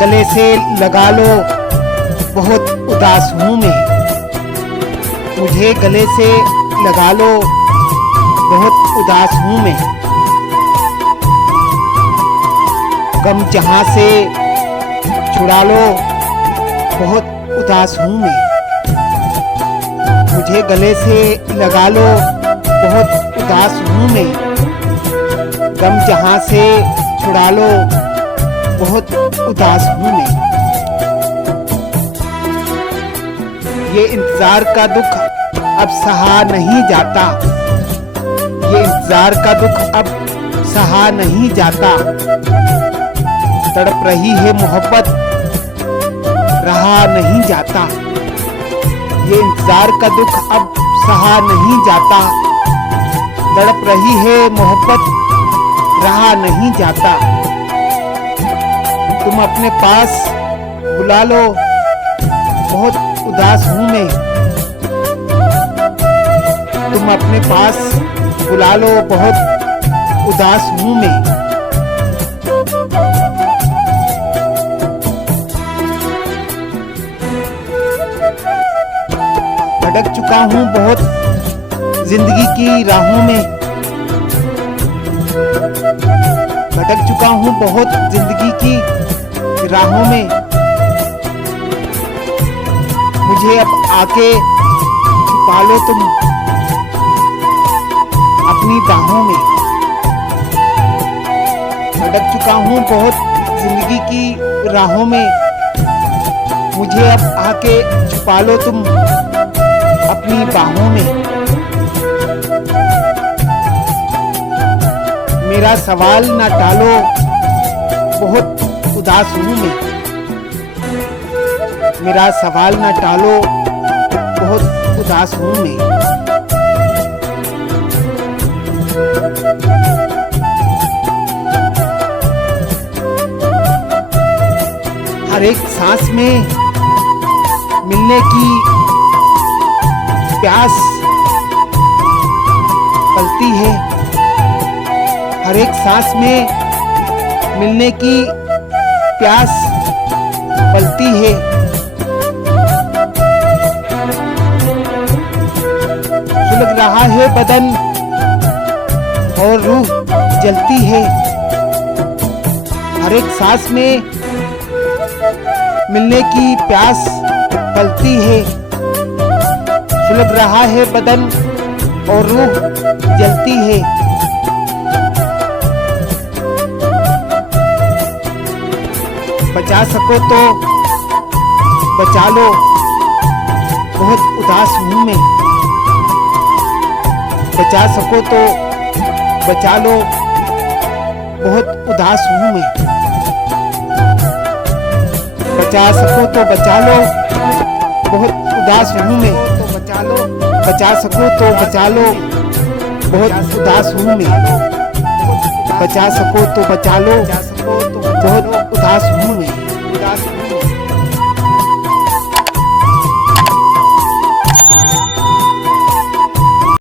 गले से लगा लो, बहुत उदास हूँ मैं। मुझे गले से लगा लो, बहुत उदास हूँ मैं। गम जहाँ से छुड़ा लो, बहुत उदास हूँ मैं। मुझे गले से लगा लो, बहुत उदास हूँ मैं। गम जहाँ से छुड़ा लो, बहुत उदास हूँ मैं। ये इंतजार का दुख अब सहा नहीं जाता, ये इंतजार का दुख अब सहा नहीं जाता। तड़प रही है मोहब्बत, रहा नहीं जाता। ये इंतजार का दुख अब सहा नहीं जाता। तड़प रही है मोहब्बत, रहा नहीं जाता। तुम अपने पास बुला लो, बहुत उदास हूँ मैं। तुम अपने पास बुला लो, बहुत उदास हूँ मैं। भटक चुका हूँ बहुत जिंदगी की राहों में। भटक चुका हूँ बहुत जिंदगी की राहों में। मुझे अब आके छुपा लो तुम अपनी बाहों में। भटक चुका हूँ बहुत जिंदगी की राहों में। मुझे अब आके छुपा लो तुम अपनी बाहों में। मेरा सवाल ना टालो, बहुत उदास हूँ मैं। मेरा सवाल ना टालो, बहुत उदास हूँ मैं। हर एक सांस में मिलने की प्यास पलती है। हर एक सांस में मिलने की प्यास पलती है। सुलग रहा है बदन और रूह जलती है। हर एक सांस में मिलने की प्यास पलती है। सुलग रहा है बदन और रूह जलती है। बचा सको तो बचा लो, बहुत उदास हूँ मैं। बचा सको तो बचा लो, बहुत उदास हूँ मैं। बचा सको तो बचा लो, बहुत उदास हूँ मैं। बचा सको तो बचा लो, बहुत उदास हूँ मैं। बचा सको तो बचा लो, बहुत उदास हूँ मैं।